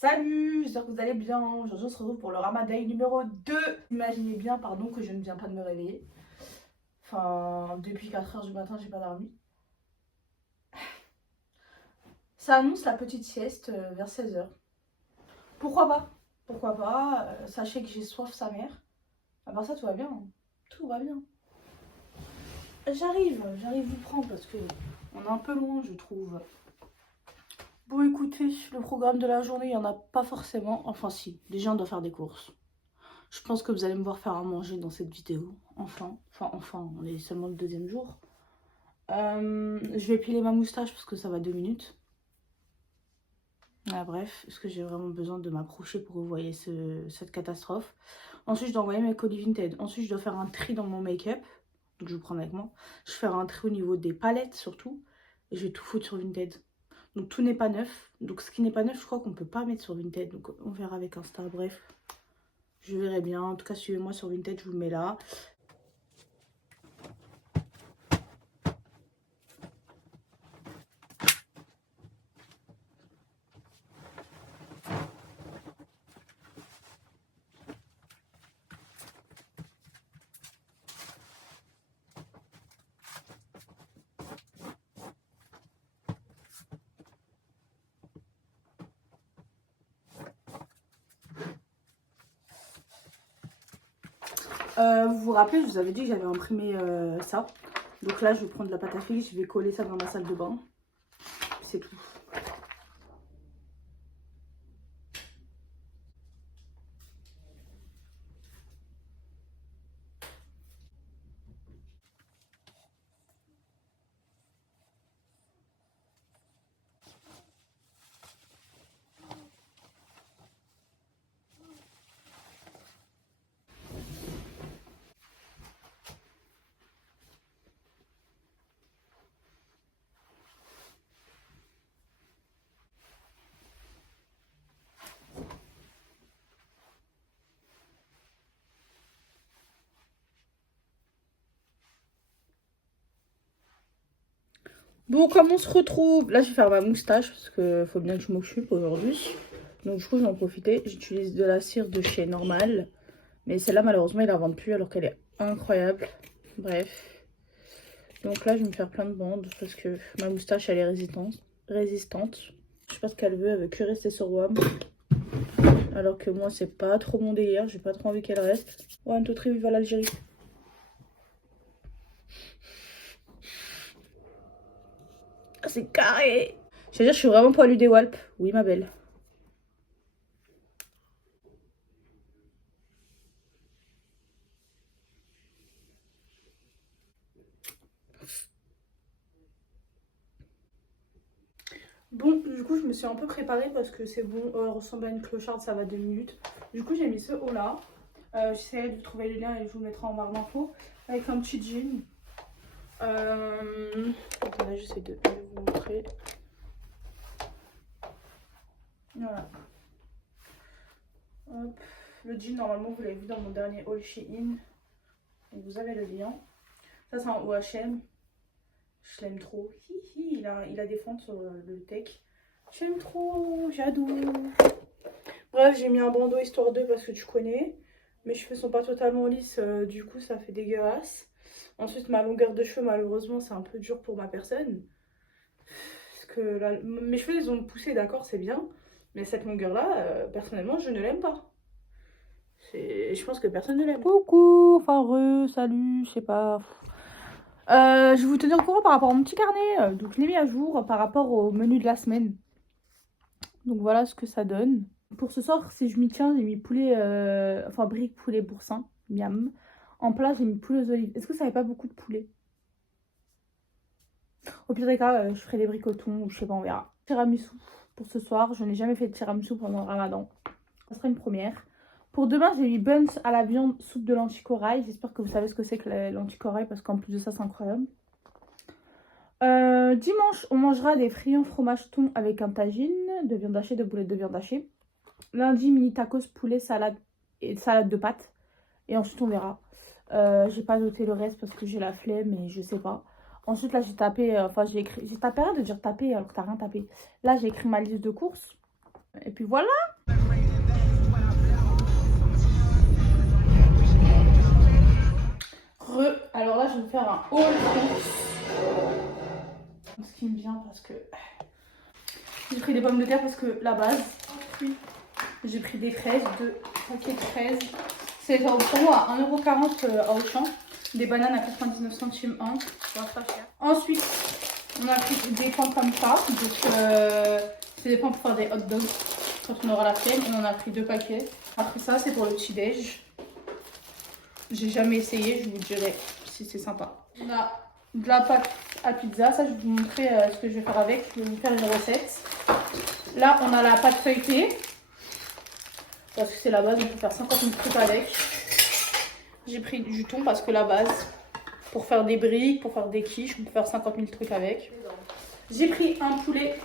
Salut, j'espère que vous allez bien. Aujourd'hui, on se retrouve pour le Ramadan numéro 2. Imaginez bien, pardon, que je ne viens pas de me réveiller. Enfin, depuis 4 h du matin, j'ai pas dormi. Ça annonce la petite sieste vers 16 h. Pourquoi pas? Pourquoi pas? Sachez que j'ai soif sa mère. À part ça, tout va bien. Tout va bien. J'arrive vous prendre parce que on est un peu loin, je trouve. Bon, écoutez, le programme de la journée, il n'y en a pas forcément. Enfin, si, déjà, on doit faire des courses. Je pense que vous allez me voir faire à manger dans cette vidéo. Enfin, on est seulement le deuxième jour. Je vais épiler ma moustache parce que ça va 2 minutes. Ah, bref, est-ce que j'ai vraiment besoin de m'approcher pour que vous voyez cette catastrophe? Ensuite, je dois envoyer mes colis Vinted. Ensuite, je dois faire un tri dans mon make-up. Donc, je vais prendre avec moi. Je vais faire un tri au niveau des palettes surtout. Et je vais tout foutre sur Vinted. Donc, tout n'est pas neuf. Donc, ce qui n'est pas neuf, je crois qu'on peut pas mettre sur Vinted. Donc, on verra avec Insta. Bref. Je verrai bien. En tout cas, suivez-moi sur Vinted, je vous le mets là. Vous vous rappelez, je vous avais dit que j'avais imprimé ça. Donc là, je vais prendre la pâte à filer, je vais coller ça dans ma salle de bain. C'est tout. Bon, comme on se retrouve, là je vais faire ma moustache parce qu'il faut bien que je m'occupe aujourd'hui. Donc du coup, je vais en profiter. J'utilise de la cire de chez Normal. Mais celle-là, malheureusement, ils la vendent plus alors qu'elle est incroyable. Bref. Donc là, je vais me faire plein de bandes parce que ma moustache, elle est résistante. Je sais pas ce qu'elle veut, elle veut que rester sur WAM. Alors que moi, c'est pas trop mon délire. J'ai pas trop envie qu'elle reste. One, two, three, vive l'Algérie. Ah, c'est carré. Je veux dire, je suis vraiment poilue des Walp. Oui, ma belle. Bon, du coup, je me suis un peu préparée parce que c'est bon. Elle ressemble à une clocharde, ça va 2 minutes. Du coup, j'ai mis ce haut là. J'essaierai de trouver le lien et je vous mettrai en barre d'infos. Avec un petit jean. Attendez, j'essaie de vous montrer. Voilà. Hop. Le jean, normalement, vous l'avez vu dans mon dernier haul Shein. Donc, vous avez le lien. Ça, c'est un OHM. Je l'aime trop. Hihi, il a des fentes sur le tech. J'aime trop, j'adore. Bref, j'ai mis un bandeau histoire 2 parce que tu connais. Mes cheveux sont pas totalement lisses, du coup ça fait dégueulasse. Ensuite, ma longueur de cheveux, malheureusement, c'est un peu dur pour ma personne. Parce que mes cheveux, ils ont poussé, d'accord, c'est bien. Mais cette longueur-là, personnellement, je ne l'aime pas. Je pense que personne ne l'aime. Coucou, enfin salut, je sais pas. Je vais vous tenir au courant par rapport à mon petit carnet. Donc je l'ai mis à jour par rapport au menu de la semaine. Donc voilà ce que ça donne. Pour ce soir, si je m'y tiens, j'ai mis poulet, enfin brique poulet boursin, miam. En plat, j'ai mis poulet aux olives. Est-ce que ça n'avait pas beaucoup de poulet? Au pire des cas, je ferai des briques au thon ou je sais pas, on verra. Tiramisu pour ce soir. Je n'ai jamais fait de tiramisu pendant le ramadan. Ça sera une première. Pour demain, j'ai mis buns à la viande, soupe de lentilles corail. J'espère que vous savez ce que c'est que la lentilles corail parce qu'en plus de ça, c'est incroyable. Dimanche, on mangera des friands fromage thon avec un tagine de viande hachée, de boulettes de viande hachée. Lundi, mini tacos, poulet, salade et salade de pâtes. Et ensuite, on verra. J'ai pas noté le reste parce que j'ai la flemme et je sais pas. Ensuite, là, j'ai tapé, enfin, j'ai tapé, rien de dire taper alors que t'as rien tapé. Là, j'ai écrit ma liste de courses. Et puis voilà. Alors là, je vais vous faire un haul course. Ce qui me vient parce que j'ai pris des pommes de terre parce que la base. Puis j'ai pris des fraises, 2 paquets de fraises. C'est genre pour moi à 1,40 € à Auchan. Des bananes à 99 centimes 1. Ça va pas cher. Ensuite, on a pris des pains comme ça. Donc c'est des pains pour faire des hot dogs quand on aura la flemme. On en a pris 2 paquets. Après ça, c'est pour le petit déj. J'ai jamais essayé, je vous dirai si c'est sympa. On a de la pâte à pizza, ça je vais vous montrer ce que je vais faire avec. Je vais vous faire une recette. Là, on a la pâte feuilletée. Parce que c'est la base, on peut faire 50 000 trucs avec. J'ai pris du thon parce que la base, pour faire des briques, pour faire des quiches, on peut faire 50 000 trucs avec. J'ai pris un poulet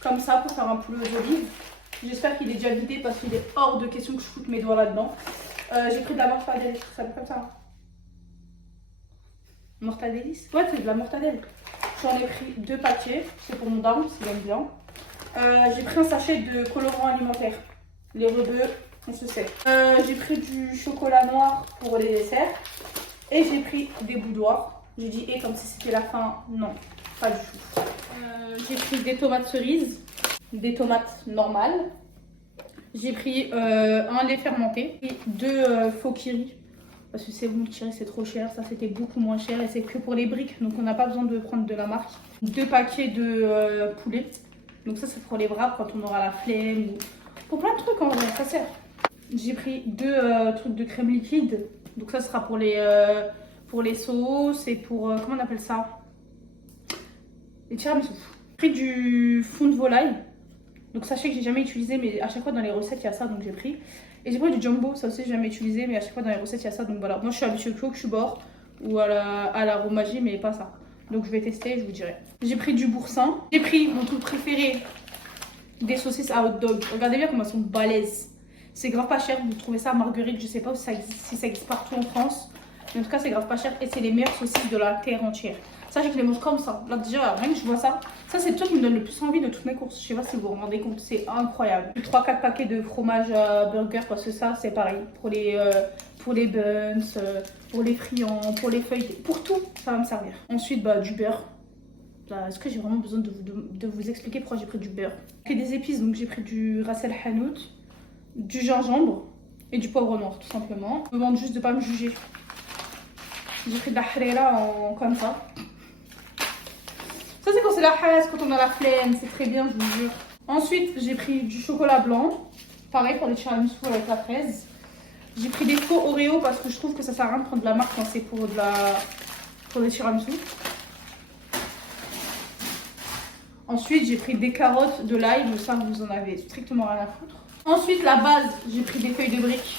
comme ça pour faire un poulet aux olives. J'espère qu'il est déjà vidé parce qu'il est hors de question que je foute mes doigts là-dedans. J'ai pris de la mortadelle, ça s'appelle comme ça. Mortadellis? Ouais, c'est de la mortadelle. J'en ai pris 2 paquets, c'est pour mon daron s'il aime bien. J'ai pris un sachet de colorant alimentaire. Les rebeux, on se sait. J'ai pris du chocolat noir pour les desserts. Et j'ai pris des boudoirs. J'ai dit, et comme si c'était la fin, non, pas du tout. J'ai pris des tomates cerises, des tomates normales. J'ai pris un lait fermenté et 2 faux kiri. Parce que c'est bon, le kiri c'est trop cher. Ça c'était beaucoup moins cher et c'est que pour les briques. Donc on n'a pas besoin de prendre de la marque. 2 paquets de poulet. Donc ça c'est pour les bras quand on aura la flemme. Ou... pour plein de trucs en vrai, ça sert. J'ai pris 2 trucs de crème liquide. Donc ça sera pour les sauces et pour... comment on appelle ça? Les tiramisu. J'ai pris du fond de volaille. Donc sachez que j'ai jamais utilisé, mais à chaque fois dans les recettes il y a ça, donc j'ai pris. Et j'ai pris du jumbo, ça aussi j'ai jamais utilisé, mais à chaque fois dans les recettes il y a ça, donc voilà. Moi je suis habituée au Cubor ou à la Romagie, mais pas ça. Donc je vais tester et je vous dirai. J'ai pris du boursin. J'ai pris mon truc préféré, des saucisses à hot dog. Regardez bien comment elles sont balèzes. C'est grave pas cher, vous trouvez ça à Marguerite, je sais pas si ça existe partout en France. Mais en tout cas c'est grave pas cher et c'est les meilleures saucisses de la terre entière. Sachez que je les mange comme ça. Là déjà, rien que je vois ça. Ça c'est le truc qui me donne le plus envie de toutes mes courses. Je sais pas si vous vous rendez compte, c'est incroyable. 3-4 paquets de fromage burger parce que ça c'est pareil. Pour les buns, pour les friands, pour les feuilletés, pour tout, ça va me servir. Ensuite bah, du beurre. Est-ce que j'ai vraiment besoin de vous expliquer pourquoi j'ai pris du beurre? J'ai pris des épices, donc j'ai pris du ras el hanout, du gingembre et du poivre noir tout simplement. Je me demande juste de pas me juger. J'ai pris de la harira comme ça. Ça c'est quand c'est la hasse, quand on a la flemme, c'est très bien, je vous jure. Ensuite j'ai pris du chocolat blanc, pareil pour les tiramisu avec la fraise. J'ai pris des faux Oreo parce que je trouve que ça sert à rien de prendre de la marque quand c'est pour les tiramisu. Ensuite j'ai pris des carottes, de l'ail, mais ça vous en avez strictement rien à foutre. Ensuite la base, j'ai pris des feuilles de briques.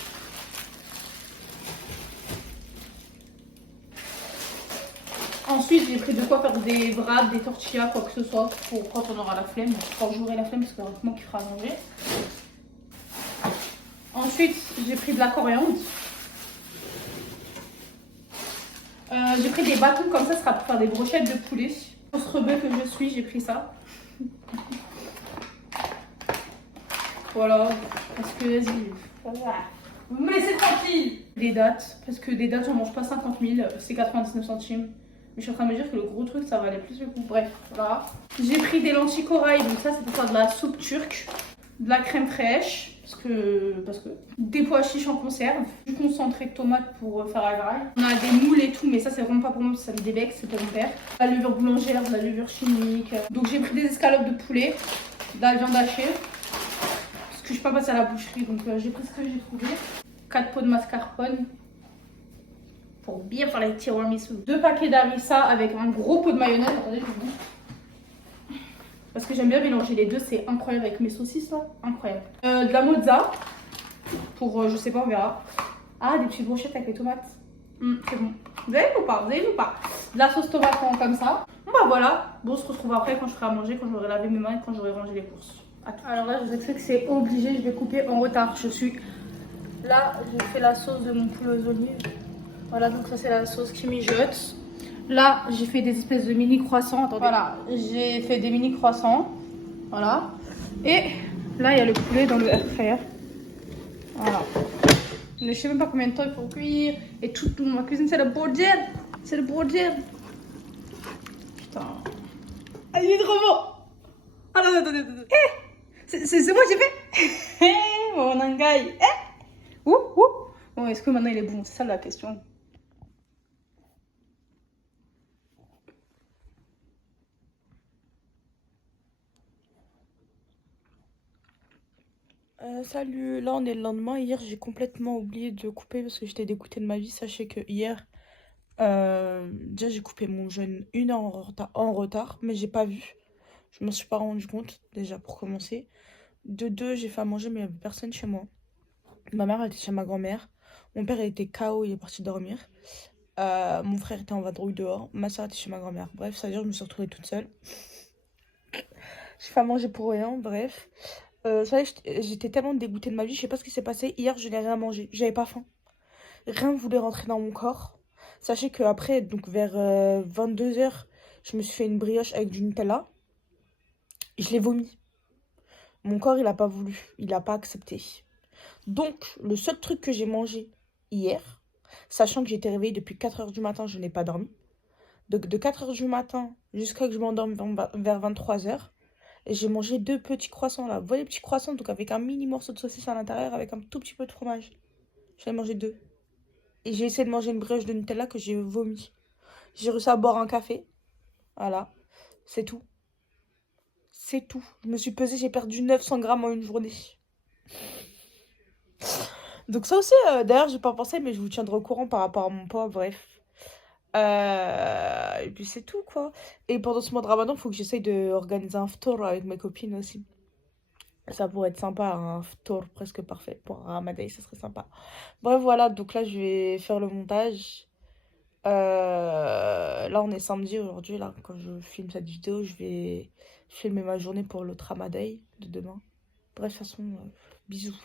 Ensuite, j'ai pris de quoi faire des wraps, des tortillas, quoi que ce soit, pour quand on aura la flemme. Quand j'aurai la flemme, parce que c'est moi qui fera manger. Ensuite, j'ai pris de la coriandre. J'ai pris des bâtons, comme ça sera pour faire des brochettes de poulet. Pour ce rebeu que je suis, j'ai pris ça. Voilà, parce que vas-y, vous me laissez tranquille. Des dattes, parce que des dattes, j'en mange pas 50 000, c'est 99 centimes. Mais je suis en train de me dire que le gros truc, ça valait plus le coup. Bref, voilà. J'ai pris des lentilles corail, donc ça c'est pour faire de la soupe turque. De la crème fraîche, parce que des pois chiches en conserve. Du concentré de tomate pour faire la graille. On a des moules et tout, mais ça c'est vraiment pas pour moi, parce que ça me débec, c'est pour mon père. La levure boulangère, de la levure chimique. Donc j'ai pris des escalopes de poulet, de la viande hachée. Parce que je suis pas passée à la boucherie, donc j'ai pris ce que j'ai trouvé. 4 pots de mascarpone. Pour bien faire les tiramisu. 2 paquets d'harissa avec un gros pot de mayonnaise. Attendez, je vous montre. Parce que j'aime bien mélanger les deux, c'est incroyable avec mes saucisses là. Incroyable. De la mozza. Pour, je sais pas, on verra. Ah, des petites brochettes avec les tomates. C'est bon. Vous avez vu ou pas? Vous avez vu ou pas? De la sauce tomate comme ça. Bon bah voilà. Bon, on se retrouve après quand je ferai à manger, quand j'aurai lavé mes mains et quand j'aurai rangé les courses. Alors là, je vous explique que c'est obligé, je vais couper en retard. Je suis là, j'ai fait la sauce de mon poulet aux olives. Voilà, donc ça c'est la sauce qui mijote. Là, j'ai fait des espèces de mini croissants. Attendez. Voilà, j'ai fait des mini croissants. Voilà. Et Là, il y a le poulet dans le air fryer. Voilà. Je sais même pas combien de temps il faut cuire. Et tout dans ma cuisine, c'est le bordel. C'est le bordel. Putain. Ah, il est trop bon. Ah non, attendez, attendez. C'est moi qui j'ai fait. Mon angaï. Ouh. Bon, est-ce que maintenant il est bon? C'est ça la question. Salut, là on est le lendemain. Hier j'ai complètement oublié de couper parce que j'étais dégoûtée de ma vie. Sachez que hier, déjà j'ai coupé mon jeûne 1 heure en retard, mais j'ai pas vu. Je m'en suis pas rendu compte déjà pour commencer. De deux, j'ai fait à manger mais il y avait personne chez moi. Ma mère elle était chez ma grand-mère. Mon père il était KO, il est parti dormir. Mon frère était en vadrouille dehors. Ma soeur était chez ma grand-mère. Bref, ça veut dire que je me suis retrouvée toute seule. J'ai fait à manger pour rien, bref. Vous savez, j'étais tellement dégoûtée de ma vie, je sais pas ce qui s'est passé. Hier, je n'ai rien mangé, j'avais pas faim. Rien ne voulait rentrer dans mon corps. Sachez qu'après, donc vers 22 h, je me suis fait une brioche avec du Nutella. Je l'ai vomi. Mon corps, il a pas voulu, il a pas accepté. Donc, le seul truc que j'ai mangé hier, sachant que j'étais réveillée depuis 4 h du matin, je n'ai pas dormi. Donc, de 4 h du matin jusqu'à que je m'endorme vers 23 h. Et j'ai mangé 2 petits croissants là. Vous voyez les petits croissants, donc avec un mini morceau de saucisse à l'intérieur, avec un tout petit peu de fromage. J'en ai mangé 2. Et j'ai essayé de manger une brioche de Nutella que j'ai vomi. J'ai réussi à boire un café. Voilà. C'est tout. C'est tout. Je me suis pesée, j'ai perdu 900 grammes en une journée. Donc ça aussi, d'ailleurs, j'ai pas pensé, mais je vous tiendrai au courant par rapport à mon poids, bref. Et puis c'est tout, quoi. Et pendant ce mois de Ramadan, il faut que j'essaye d'organiser un ftour avec mes copines aussi. Ça pourrait être sympa, un tour presque parfait pour un Ramadan, ça serait sympa. Bref, voilà, donc là, je vais faire le montage. Là, on est samedi aujourd'hui, là, quand je filme cette vidéo, je vais filmer ma journée pour le Ramadan de demain. Bref, de toute façon, bisous.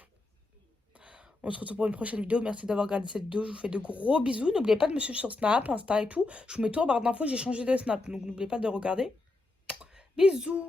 On se retrouve pour une prochaine vidéo. Merci d'avoir regardé cette vidéo. Je vous fais de gros bisous. N'oubliez pas de me suivre sur Snap, Insta et tout. Je vous mets tout en barre d'infos. J'ai changé de Snap, donc n'oubliez pas de regarder. Bisous.